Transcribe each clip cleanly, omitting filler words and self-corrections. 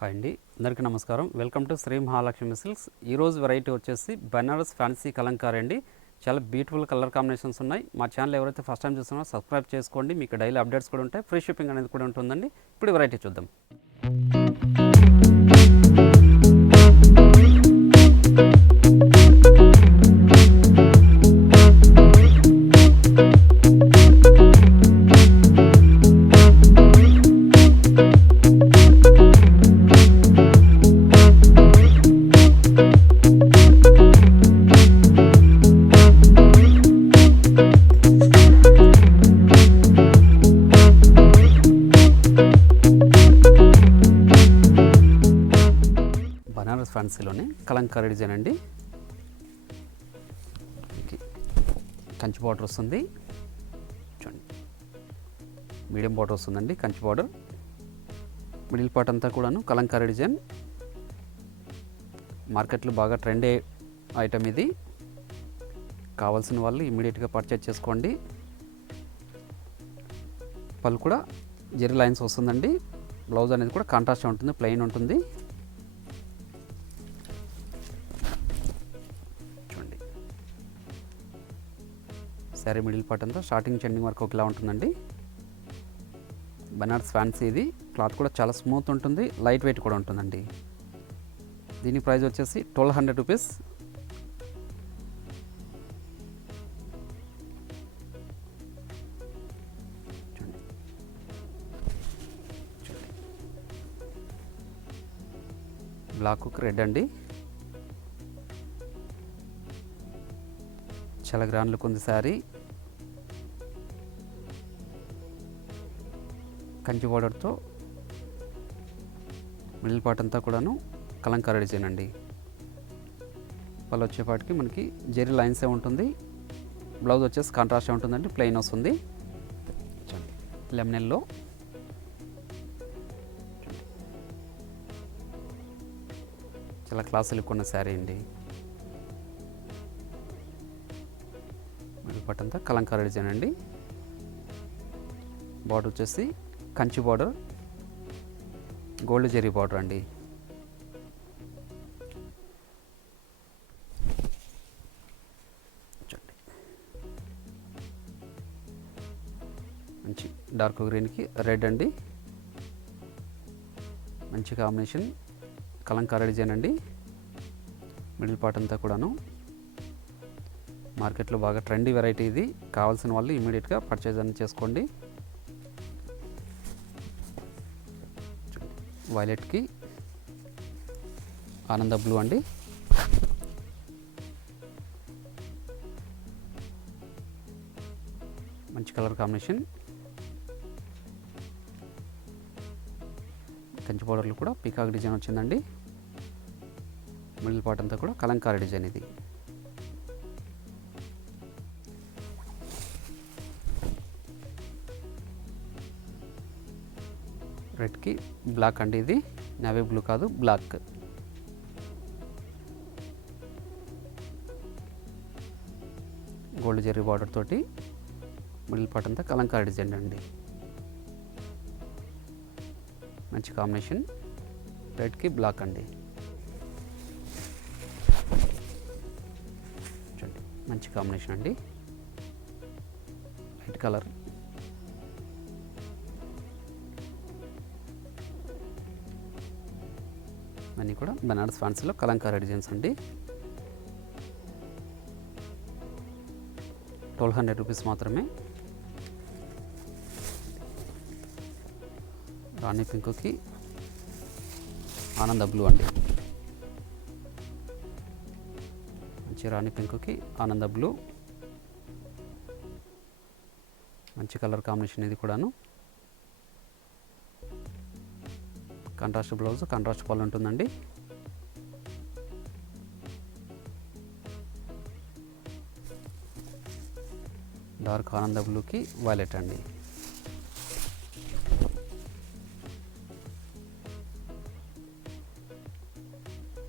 Hi అండి, అందరికీ నమస్కారం. Welcome to Shri Mahalakshmi silks. ఈరోజు వెరైటీ వచ్చేసి బనారస్ ఫ్యాన్సీ కలంకారీ అండి. చాలా బ్యూటిఫుల్ కలర్ కాంబినేషన్స్ ఉన్నాయి. మా ఛానల్ ఎవరైతే ఫస్ట్ టైం చూస్తున్నారో సబ్స్క్రైబ్ చేసుకోండి. మీకు డైలీ అప్డేట్స్ కూడా ఉంటాయి. ఫ్రీ షిప్పింగ్ అనేది కూడా ఉంటుందండి. ఇప్పుడు వెరైటీ చూద్దాం. బనారస్ ఫ్యాన్సీలోనే కలంకారీ డిజైన్ అండి. కంచి బార్డర్ వస్తుంది, చూడండి. మీడియం బార్డర్ వస్తుందండి, కంచి బార్డర్. మిడిల్ పార్ట్ అంతా కూడాను కలంకారీ డిజైన్. మార్కెట్లో బాగా ట్రెండ్ ఐటమ్ ఇది. కావాల్సిన వాళ్ళు ఇమీడియట్గా పర్చేజ్ చేసుకోండి. పళ్ళు కూడా జెరీ లైన్స్ వస్తుందండి. బ్లౌజ్ అనేది కూడా కాంట్రాస్ట్ ఉంటుంది, ప్లెయిన్ ఉంటుంది. చూడండి, శారీ మిడిల్ పార్ట్ అంతా స్టార్టింగ్ ఎండింగ్ వరకు ఒకలా ఉంటుందండి. బనారస్ ఫ్యాన్సీ ఇది. క్లాత్ కూడా చాలా స్మూత్ ఉంటుంది, లైట్ వెయిట్ కూడా ఉంటుందండి. దీని ప్రైస్ వచ్చేసి 1200 రూపీస్. బ్లాక్ రెడ్ అండి, చాలా గ్రాండ్ లుక్ ఉంది శారీ. కంచి బార్డర్తో మిడిల్ పార్ట్ అంతా కూడాను కలంకారీ డిజైన్ అండి. పళ్ళు వచ్చేపాటికి మనకి జెరీ లైన్సే ఉంటుంది. బ్లౌజ్ వచ్చేసి కాంట్రాస్ట్ ఉంటుందండి, ప్లెయిన్ వస్తుంది. లెమనెల్లో చాలా క్లాస్ లుక్ ఉన్న శారీ అండి. మిడిల్ పార్ట్ అంతా కలంకారీ డిజైన్ అండి. బార్డర్ వచ్చేసి Kanchi border, gold zari border అండి. చూడండి, మంచి డార్క్ గ్రీన్కి రెడ్ అండి. మంచి కాంబినేషన్ కలంకారీ డిజైన్ అండి. మిడిల్ పార్ట్ అంతా కూడాను మార్కెట్లో బాగా ట్రెండీ వెరైటీ ఇది. కావాల్సిన వాళ్ళు ఇమీడియట్గా పర్చేజ్ అని చేసుకోండి. వైలెట్కి ఆనంద బ్లూ అండి. మంచి కలర్ కాంబినేషన్. కంచి పౌడర్లు కూడా పీకాక్ డిజైన్ వచ్చిందండి. మిడిల్ పార్ట్ అంతా కూడా కలంకారీ డిజైన్ ఇది. రెడ్కి బ్లాక్ అండి, ఇది నేవీ బ్లూ కాదు, బ్లాక్. గోల్డ్ జెర్రీ బార్డర్ తోటి మిడిల్ పార్ట్ అంతా కలంకారీ డిజైన్ అండి. మంచి కాంబినేషన్, రెడ్కి బ్లాక్ అండి. చూడండి, మంచి కాంబినేషన్ అండి, లైట్ కలర్. అన్నీ కూడా బనారస్ ఫ్యాన్సీలో కలంకారీ డిజైన్స్ అండి. 1200 రూపీస్ మాత్రమే. రాణి పింక్కి ఆనంద బ్లూ అండి. మంచి రాణి పింక్కి ఆనంద బ్లూ, మంచి కలర్ కాంబినేషన్ ఇది కూడాను. కాంట్రాస్ట్ బ్లౌజ్, కాంట్రాస్ట్ పళ్ళు ఉంటుందండి. డార్క్ ఆనంద బ్లూకి వైలెట్ అండి.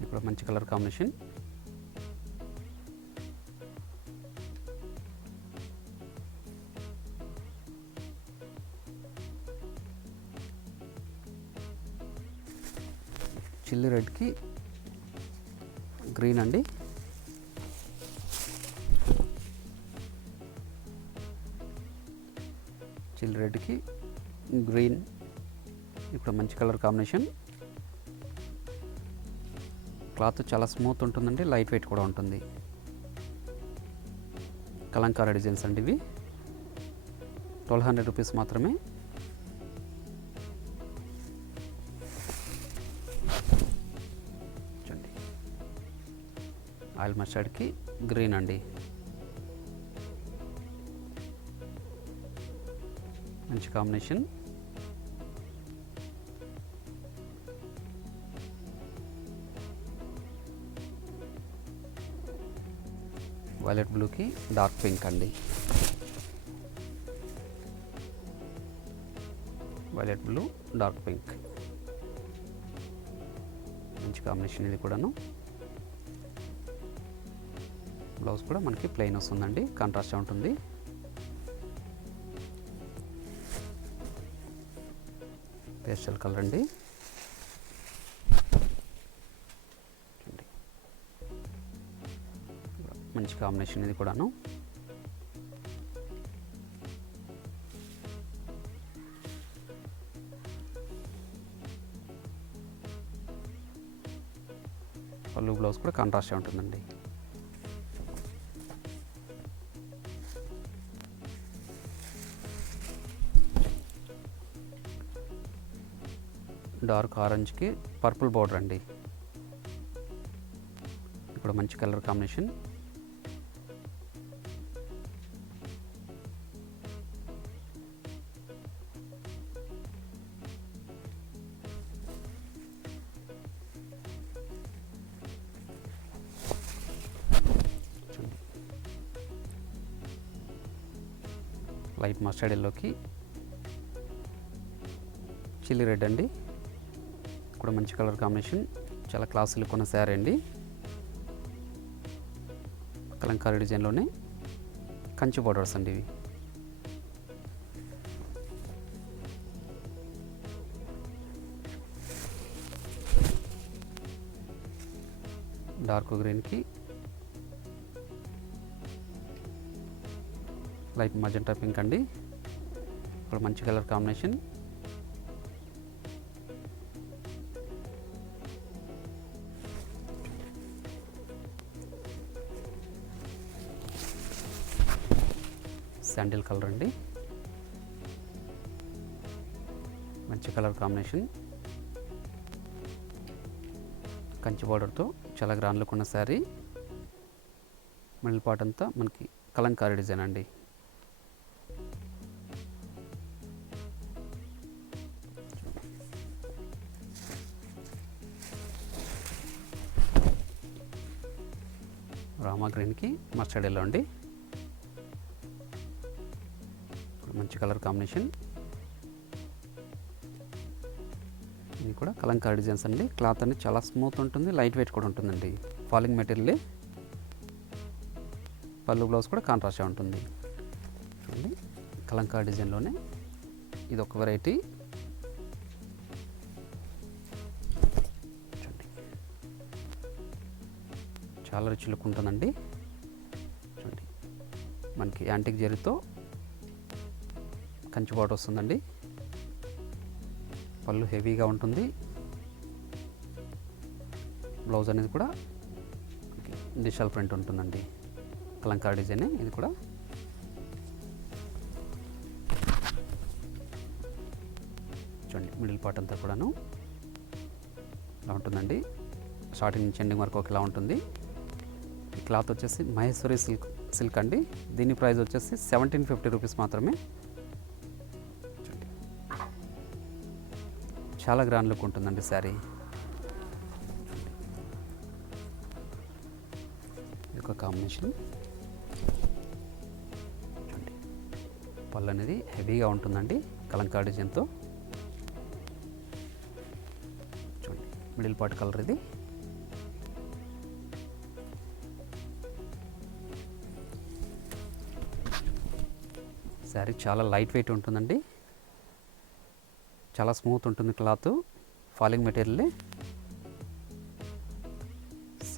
ఇప్పుడు మంచి కలర్ కాంబినేషన్. చిల్లీ రెడ్కి గ్రీన్ అండి. చిల్లీ రెడ్కి గ్రీన్, ఇప్పుడు మంచి కలర్ కాంబినేషన్. క్లాత్ చాలా స్మూత్ ఉంటుందండి, లైట్ వెయిట్ కూడా ఉంటుంది. కలంకారీ డిజైన్స్ అండి ఇవి. 1200 రూపీస్ మాత్రమే. చూడండి, ఆయిల్ మస్టర్డ్కి గ్రీన్ అండి. మంచి కాంబినేషన్. వైలెట్ బ్లూకి డార్క్ పింక్ అండి. వైలెట్ బ్లూ డార్క్ పింక్ మంచి కాంబినేషన్ ఇది కూడాను. బ్లౌజ్ కూడా మనకి ప్లెయిన్ వస్తుందండి, కాంట్రాస్ట్ ఉంటుంది. పేస్టల్ కలర్ అండి. మంచి కాంబినేషన్ ఇది కూడాను. పళ్ళు బ్లౌజ్ కూడా కాంట్రాస్ట్ ఉంటుందండి. డార్క్ ఆరెంజ్కి పర్పుల్ బార్డర్ అండి. ఇప్పుడు మంచి కలర్ కాంబినేషన్. లైట్ మస్టర్డ్ ఎల్లోకి చిల్లీ రెడ్ అండి. కూడా మంచి కలర్ కాంబినేషన్, చాలా క్లాస్ లుక్ ఉన్న శారీ అండి. కలంకారీ డిజైన్లోనే కంచి బోర్డర్స్ అండి ఇవి. డార్క్ గ్రీన్కి లైట్ మజెంటా పింక్ అండి. ఇప్పుడు మంచి కలర్ కాంబినేషన్. శాండిల్ కలర్ అండి. మంచి కలర్ కాంబినేషన్. కంచి బార్డర్తో చాలా గ్రాండ్ లుక్ ఉన్న శారీ. మిడిల్ పార్ట్ అంతా మనకి కలంకారీ డిజైన్ అండి. రామా గ్రీన్కి మస్టర్డ్ ఎల్లో అండి. మంచి కలర్ కాంబినేషన్. ఇది కూడా కలంకారీ డిజైన్స్ అండి. క్లాత్ అనేది చాలా స్మూత్ ఉంటుంది, లైట్ వెయిట్ కూడా ఉంటుందండి. Falling material. పళ్ళు బ్లౌజ్ కూడా కాంట్రాస్ట్ ఉంటుంది. చూడండి, కలంకారీ డిజైన్లోనే ఇది ఒక వెరైటీ. చాలా రిచ్ లుక్ ఉంటుందండి. చూడండి, మనకి యాంటిక్ జరీతో కంచి బార్డర్ వస్తుందండి. పళ్ళు హెవీగా ఉంటుంది. బ్లౌజ్ అనేది కూడా డిజిటల్ ప్రింట్ ఉంటుందండి. కలంకారీ డిజైన్ ఇది కూడా. చూడండి, మిడిల్ పార్ట్ అంతా కూడాను ఇలా ఉంటుందండి. స్టార్టింగ్ నుంచి ఎండింగ్ వరకు ఒకలా ఉంటుంది. ఈ క్లాత్ వచ్చేసి మహేశ్వరి సిల్క్ అండి. దీని ప్రైస్ వచ్చేసి 1750 రూపీస్ మాత్రమే. చాలా గ్రాండ్ లుక్ ఉంటుందండి శారీ. ఇది ఒక కాంబినేషన్. చూడండి, పళ్ళు అనేది హెవీగా ఉంటుందండి కలంకారీ డిజైన్తో. చూడండి, మిడిల్ పార్ట్ కలర్ ఇది. శారీ చాలా లైట్ వెయిట్ ఉంటుందండి, చాలా స్మూత్ ఉంటుంది క్లాత్. Falling material.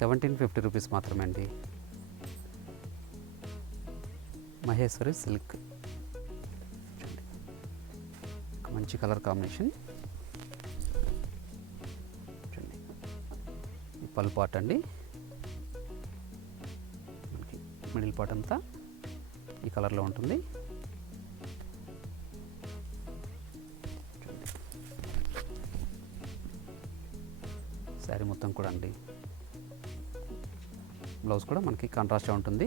1750 రూపీస్ మాత్రమే అండి. మహేశ్వరి సిల్క్ మంచి కలర్ కాంబినేషన్. చూడండి ఈ పళ్ళు పార్ట్ అండి, మనకి మిడిల్ పార్ట్ అంతా ఈ కలర్లో ఉంటుంది. శారీ మొత్తం కూడా అండి, బ్లౌజ్ కూడా మనకి కాంట్రాస్ట్గా ఉంటుంది,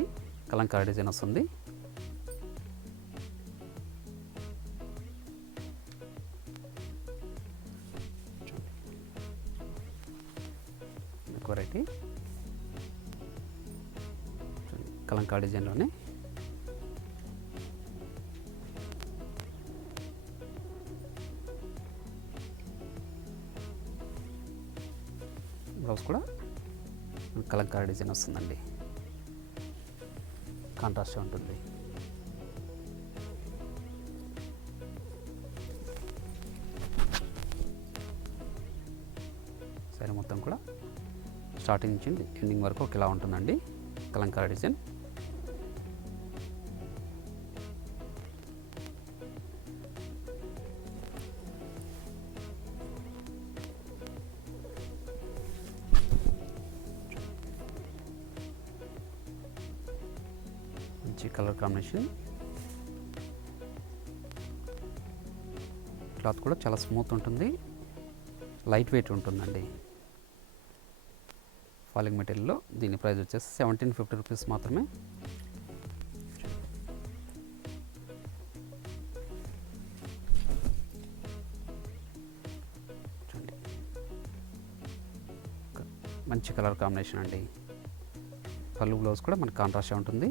కలంకారీ డిజైన్ వస్తుంది. వెరైటీ కలంకారీ డిజైన్లోనే బ్లౌజ్ కూడా కలంకారీ డిజైన్ వస్తుందండి, కాంట్రాస్ట్గా ఉంటుంది. సరే మొత్తం కూడా స్టార్టింగ్ నుంచి ఎండింగ్ వరకు ఒకేలా ఉంటుందండి కలంకారీ డిజైన్. మంచి కలర్ కాంబినేషన్, క్లాత్ కూడా చాలా స్మూత్ ఉంటుంది, లైట్ వెయిట్ ఉంటుందండి. ఫాలింగ్ మెటీరియల్లో దీని ప్రైస్ వచ్చేసి 1750 రూపీస్ మాత్రమే. మంచి కలర్ కాంబినేషన్ అండి. పళ్ళు బ్లౌజ్ కూడా మనకు కాంట్రాస్ట్గా ఉంటుంది.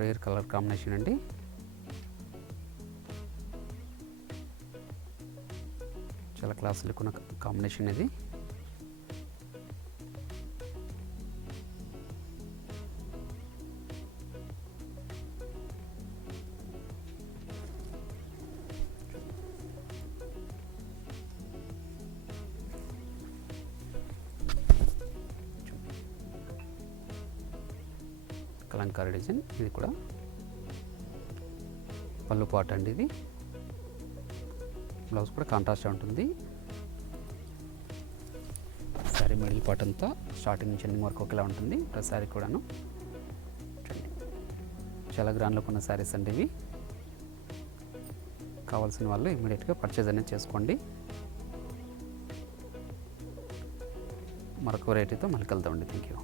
రేర్ కలర్ కాంబినేషన్ అండి, చాలా క్లాస్ లుక్ ఉన్న కాంబినేషన్ ఇది. కలంకారీ డిజైన్, ఇది కూడా పళ్ళు పార్ట్ అండి. ఇది బ్లౌజ్ కూడా కాంట్రాస్ట్గా ఉంటుంది. శారీ మిడిల్ పార్ట్ అంతా స్టార్టింగ్ నుంచి ఎండింగ్ వరకు ఒకేలా ఉంటుంది. ప్రతి శారీ కూడాను చాలా గ్రాండ్ లుక్ ఉన్న శారీస్ అండి ఇవి. కావాల్సిన వాళ్ళు ఇమీడియట్గా పర్చేజ్ అనేది చేసుకోండి. మరొక వెరైటీతో మళ్ళీ కలుద్దామండి. Thank you.